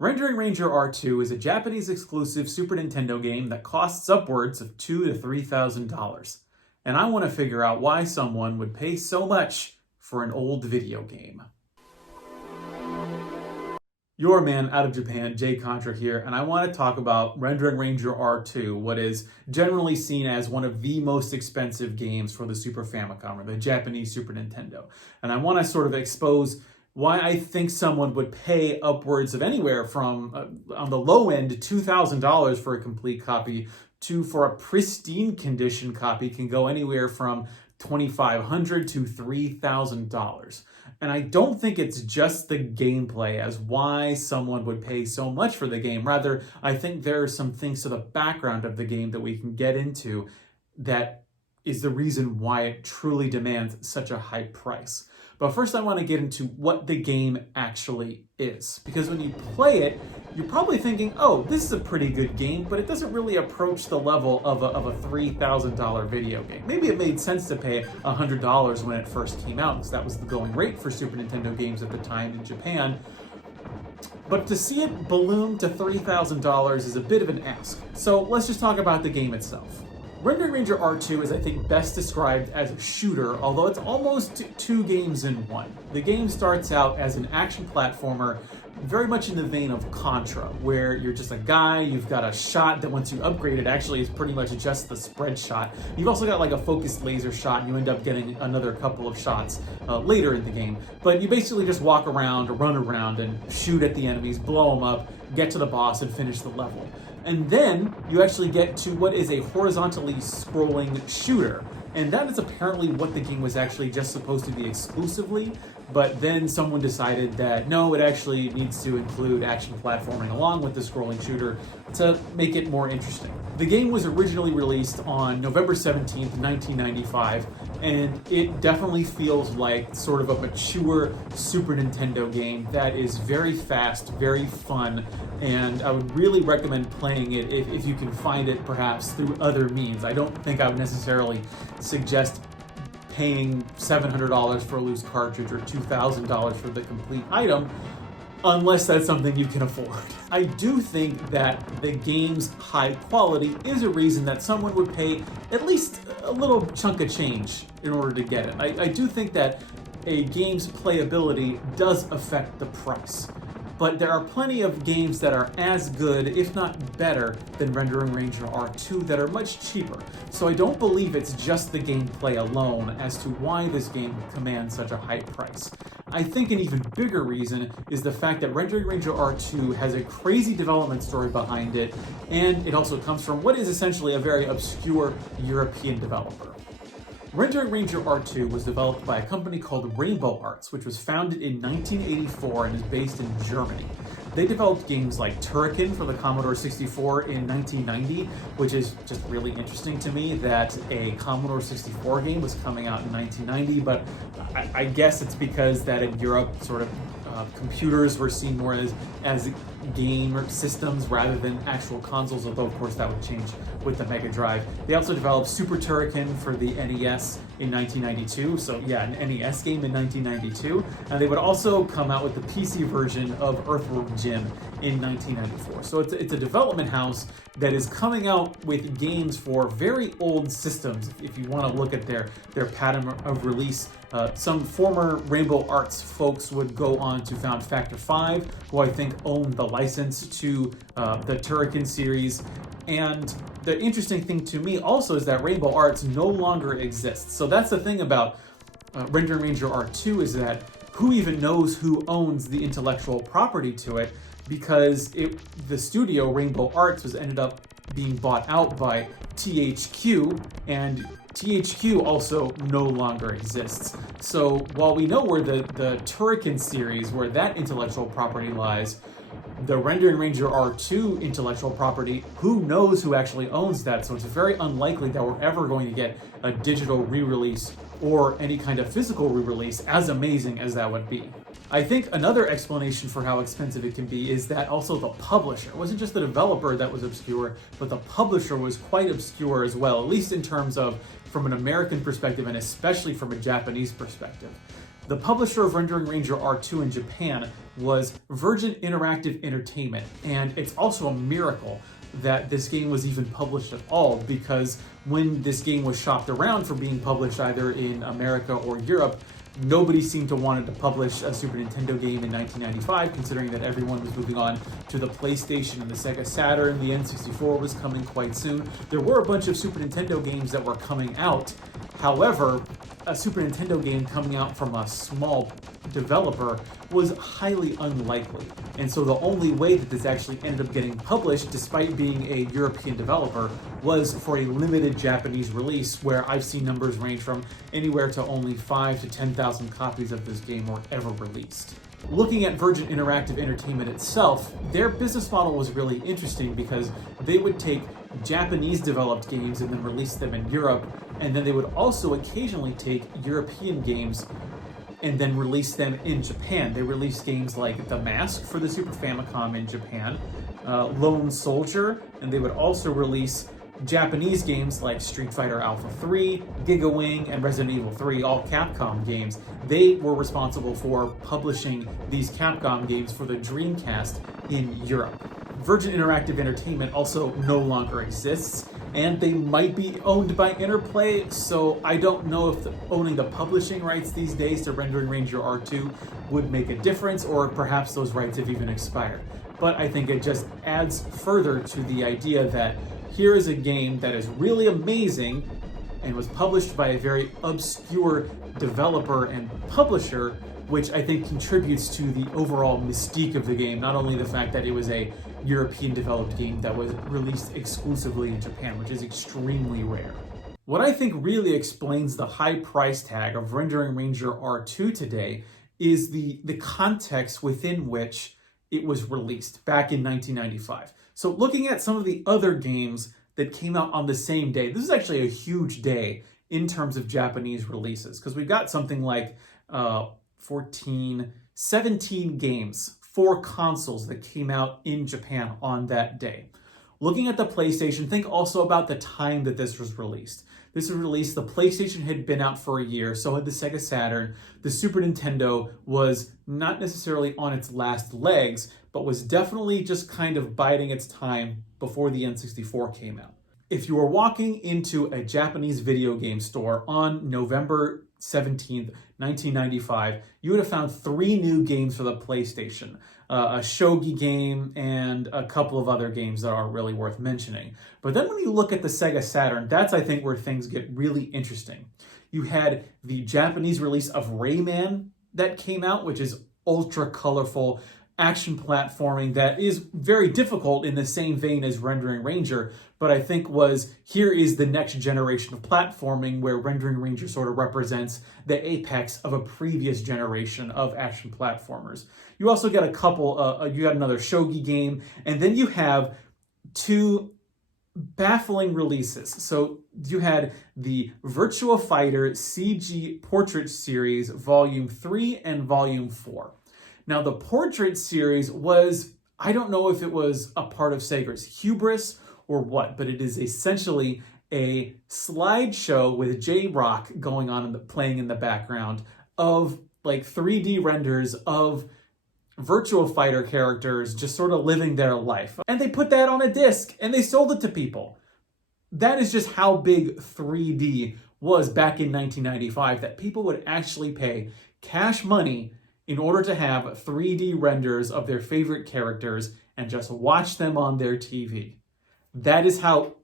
Rendering Ranger R2 is a Japanese exclusive Super Nintendo game that costs upwards of $2,000 to $3,000. And I want to figure out why someone would pay so much for an old video game. Your man out of Japan, Jay Contra here, and I want to talk about Rendering Ranger R2, what is generally seen as one of the most expensive games for the Super Famicom, or the Japanese Super Nintendo. And I want to sort of expose why I think someone would pay upwards of anywhere from, on the low end, $2,000 for a complete copy, to, for a pristine condition copy, can go anywhere from $2,500 to $3,000. And I don't think it's just the gameplay as why someone would pay so much for the game. Rather, I think there are some things to the background of the game that we can get into that is the reason why it truly demands such a high price. But first I want to get into what the game actually is. Because when you play it, you're probably thinking, oh, this is a pretty good game, but it doesn't really approach the level of a $3,000 video game. Maybe it made sense to pay $100 when it first came out, because that was the going rate for Super Nintendo games at the time in Japan. But to see it balloon to $3,000 is a bit of an ask. So let's just talk about the game itself. Rendering Ranger R2 is, I think, best described as a shooter, although it's almost two games in one. The game starts out as an action platformer, very much in the vein of Contra, where you're just a guy, you've got a shot that once you upgrade it actually is pretty much just the spread shot. You've also got like a focused laser shot, and you end up getting another couple of shots later in the game. But you basically just walk around, or run around, and shoot at the enemies, blow them up, get to the boss, and finish the level. And then you actually get to what is a horizontally scrolling shooter. And that is apparently what the game was actually just supposed to be exclusively, but then someone decided that no, it actually needs to include action platforming along with the scrolling shooter to make it more interesting. The game was originally released on November 17th, 1995, and it definitely feels like sort of a mature Super Nintendo game that is very fast, very fun, and I would really recommend playing it if you can find it perhaps through other means. I don't think I would necessarily suggest paying $700 for a loose cartridge or $2,000 for the complete item, unless that's something you can afford. I do think that the game's high quality is a reason that someone would pay at least a little chunk of change in order to get it. I do think that a game's playability does affect the price. But there are plenty of games that are as good, if not better, than Rendering Ranger R2 that are much cheaper. So I don't believe it's just the gameplay alone as to why this game commands such a high price. I think an even bigger reason is the fact that Rendering Ranger R2 has a crazy development story behind it, and it also comes from what is essentially a very obscure European developer. Rendering Ranger R2 was developed by a company called Rainbow Arts, which was founded in 1984 and is based in Germany. They developed games like Turrican for the Commodore 64 in 1990, which is just really interesting to me that a Commodore 64 game was coming out in 1990, but I guess it's because that in Europe, sort of computers were seen more as game systems rather than actual consoles, although of course that would change with the Mega Drive. They also developed Super Turrican for the NES in 1992, so yeah, an NES game in 1992, and they would also come out with the PC version of Earthworm Jim in 1994. So it's a development house that is coming out with games for very old systems. If you want to look at their pattern of release, some former Rainbow Arts folks would go on to found Factor 5, who I think owned the license to the Turrican series. And the interesting thing to me also is that Rainbow Arts no longer exists. So that's the thing about Rendering Ranger R2, is that who even knows who owns the intellectual property to it, because the studio, Rainbow Arts, ended up being bought out by THQ, and THQ also no longer exists. So while we know where the Turrican series, where that intellectual property lies, the Rendering Ranger R2 intellectual property, who knows who actually owns that? So it's very unlikely that we're ever going to get a digital re-release or any kind of physical re-release, as amazing as that would be. I think another explanation for how expensive it can be is that also the publisher. It wasn't just the developer that was obscure, but the publisher was quite obscure as well, at least in terms of from an American perspective and especially from a Japanese perspective. The publisher of Rendering Ranger R2 in Japan was Virgin Interactive Entertainment. And it's also a miracle that this game was even published at all, because when this game was shopped around for being published either in America or Europe, nobody seemed to want to publish a Super Nintendo game in 1995, considering that everyone was moving on to the PlayStation and the Sega Saturn. The N64 was coming quite soon. There were a bunch of Super Nintendo games that were coming out. However, a Super Nintendo game coming out from a small developer was highly unlikely. And so the only way that this actually ended up getting published, despite being a European developer, was for a limited Japanese release, where I've seen numbers range from anywhere to only 5,000 to 10,000 copies of this game were ever released. Looking at Virgin Interactive Entertainment itself, their business model was really interesting, because they would take Japanese developed games and then release them in Europe, and then they would also occasionally take European games and then release them in Japan. They released games like The Mask for the Super Famicom in Japan, Lone Soldier, and they would also release Japanese games like Street Fighter Alpha 3, Giga Wing, and Resident Evil 3, all Capcom games. They were responsible for publishing these Capcom games for the Dreamcast in Europe. Virgin Interactive Entertainment also no longer exists, and they might be owned by Interplay, so I don't know if owning the publishing rights these days to Rendering Ranger R2 would make a difference, or perhaps those rights have even expired. But I think it just adds further to the idea that here is a game that is really amazing and was published by a very obscure developer and publisher, which I think contributes to the overall mystique of the game. Not only the fact that it was a European developed game that was released exclusively in Japan, which is extremely rare. What I think really explains the high price tag of Rendering Ranger R2 today is the context within which it was released back in 1995. So looking at some of the other games that came out on the same day, this is actually a huge day in terms of Japanese releases, because we've got something like 17 games, 4 consoles that came out in Japan on that day. Looking at the PlayStation, think also about the time that this was released. This was released, the PlayStation had been out for a year, so had the Sega Saturn. The Super Nintendo was not necessarily on its last legs, but was definitely just kind of biding its time before the N64 came out. If you were walking into a Japanese video game store on November 17th, 1995, you would have found 3 new games for the PlayStation. A shogi game and a couple of other games that aren't really worth mentioning. But then when you look at the Sega Saturn, that's, I think, where things get really interesting. You had the Japanese release of Rayman that came out, which is ultra colorful action platforming that is very difficult in the same vein as Rendering Ranger, but I think here is the next generation of platforming, where Rendering Ranger sort of represents the apex of a previous generation of action platformers. You also get you got another shogi game, and then you have 2 baffling releases. So you had the Virtua Fighter CG Portrait Series Volume 3 and Volume 4. Now, the Portrait series was, I don't know if it was a part of Sega's hubris or what, but it is essentially a slideshow with J-Rock going on playing in the background of like 3D renders of Virtua Fighter characters just sort of living their life. And they put that on a disc and they sold it to people. That is just how big 3D was back in 1995, that people would actually pay cash money in order to have 3D renders of their favorite characters and just watch them on their TV. That is how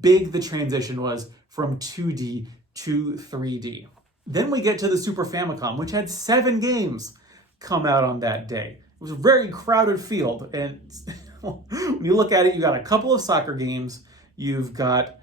big the transition was from 2D to 3D. Then we get to the Super Famicom, which had 7 games come out on that day. It was a very crowded field, and when you look at it, you got a couple of soccer games. You've got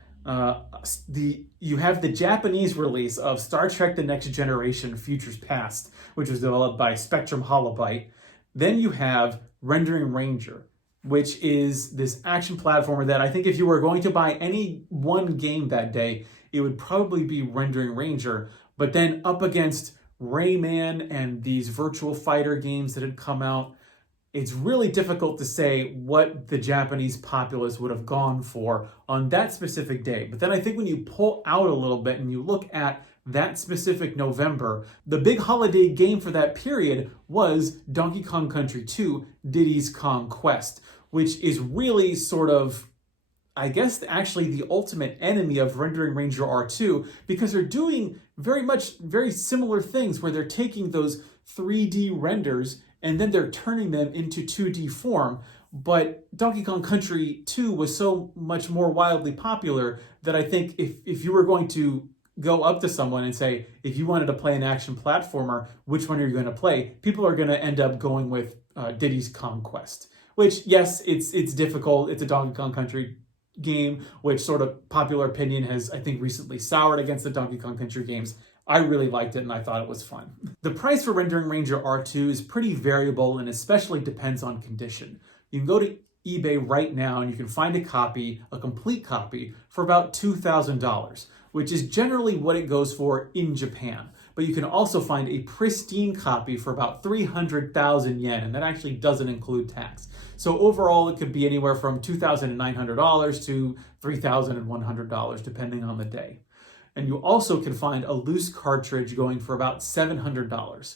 you have the Japanese release of Star Trek: The Next Generation Futures Past, which was developed by Spectrum Holobyte. Then you have Rendering Ranger, which is this action platformer that I think if you were going to buy any one game that day, it would probably be Rendering Ranger. But then up against Rayman and these Virtua Fighter games that had come out, it's really difficult to say what the Japanese populace would have gone for on that specific day. But then I think when you pull out a little bit and you look at that specific November, the big holiday game for that period was Donkey Kong Country 2 Diddy's Kong Quest, which is really sort of, I guess, actually the ultimate enemy of Rendering Ranger R2, because they're doing very similar things where they're taking those 3D renders and then they're turning them into 2D form. But Donkey Kong Country 2 was so much more wildly popular that I think if you were going to go up to someone and say, if you wanted to play an action platformer, which one are you going to play? People are going to end up going with Diddy's Kong Quest, which, yes, it's difficult. It's a Donkey Kong Country game, which sort of popular opinion has, I think, recently soured against the Donkey Kong Country games. I really liked it and I thought it was fun. The price for Rendering Ranger R2 is pretty variable and especially depends on condition. You can go to eBay right now and you can find a copy, a complete copy, for about $2,000, which is generally what it goes for in Japan. But you can also find a pristine copy for about 300,000 yen, and that actually doesn't include tax. So overall, it could be anywhere from $2,900 to $3,100, depending on the day. And you also can find a loose cartridge going for about $700.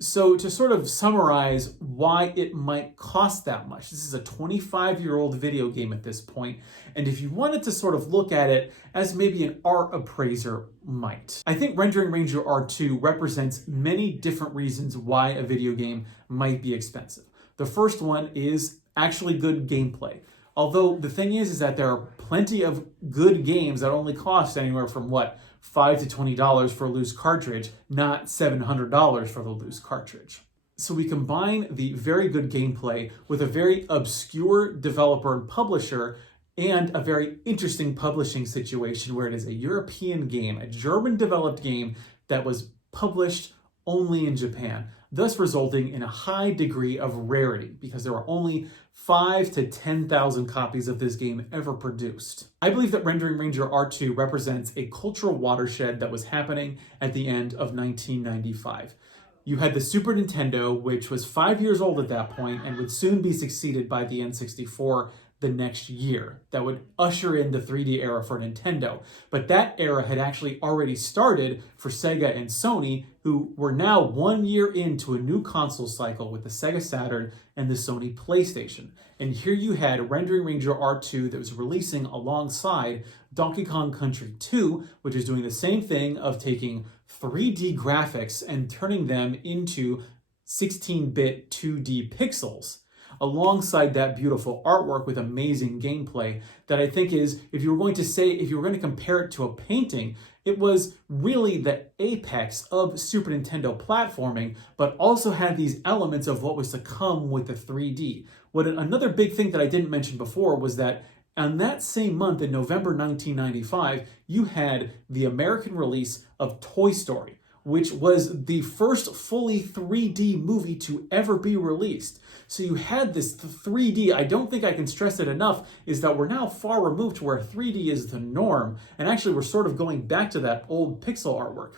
So to sort of summarize why it might cost that much, this is a 25-year-old video game at this point, and if you wanted to sort of look at it as maybe an art appraiser might, I think Rendering Ranger R2 represents many different reasons why a video game might be expensive. The first one is actually good gameplay. Although the thing is that there are plenty of good games that only cost anywhere from $5 to $20 for a loose cartridge, not $700 for the loose cartridge. So we combine the very good gameplay with a very obscure developer and publisher and a very interesting publishing situation where it is a European game, a German-developed game that was published only in Japan, thus resulting in a high degree of rarity because there are only 5,000 to 10,000 copies of this game ever produced. I believe that Rendering Ranger R2 represents a cultural watershed that was happening at the end of 1995. You had the Super Nintendo, which was 5 years old at that point and would soon be succeeded by the N64 the next year. That would usher in the 3D era for Nintendo. But that era had actually already started for Sega and Sony, who were now 1 year into a new console cycle with the Sega Saturn and the Sony PlayStation. And here you had Rendering Ranger R2 that was releasing alongside Donkey Kong Country 2, which is doing the same thing of taking 3D graphics and turning them into 16-bit 2D pixels, alongside that beautiful artwork with amazing gameplay that I think is, if you were going to compare it to a painting, it was really the apex of Super Nintendo platforming, but also had these elements of what was to come with the 3D. Another big thing that I didn't mention before was that on that same month, in November 1995, you had the American release of Toy Story, which was the first fully 3D movie to ever be released. So you had this 3D, I don't think I can stress it enough, is that we're now far removed to where 3D is the norm, and actually we're sort of going back to that old pixel artwork.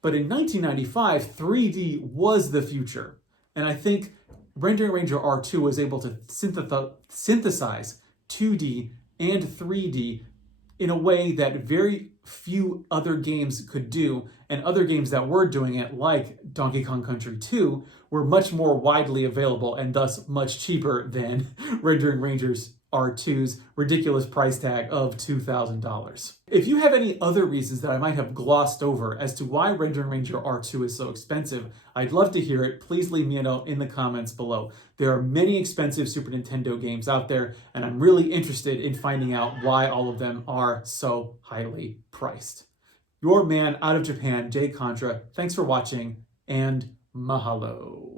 But in 1995, 3D was the future, and I think Rendering Ranger R2 was able to synthesize 2D and 3D in a way that very few other games could do, and other games that were doing it, like Donkey Kong Country 2, were much more widely available and thus much cheaper than Rendering Ranger R2's ridiculous price tag of $2,000. If you have any other reasons that I might have glossed over as to why Rendering Ranger R2 is so expensive, I'd love to hear it. Please leave me a note in the comments below. There are many expensive Super Nintendo games out there, and I'm really interested in finding out why all of them are so highly priced. Your man out of Japan, Jay Contra, thanks for watching, and mahalo.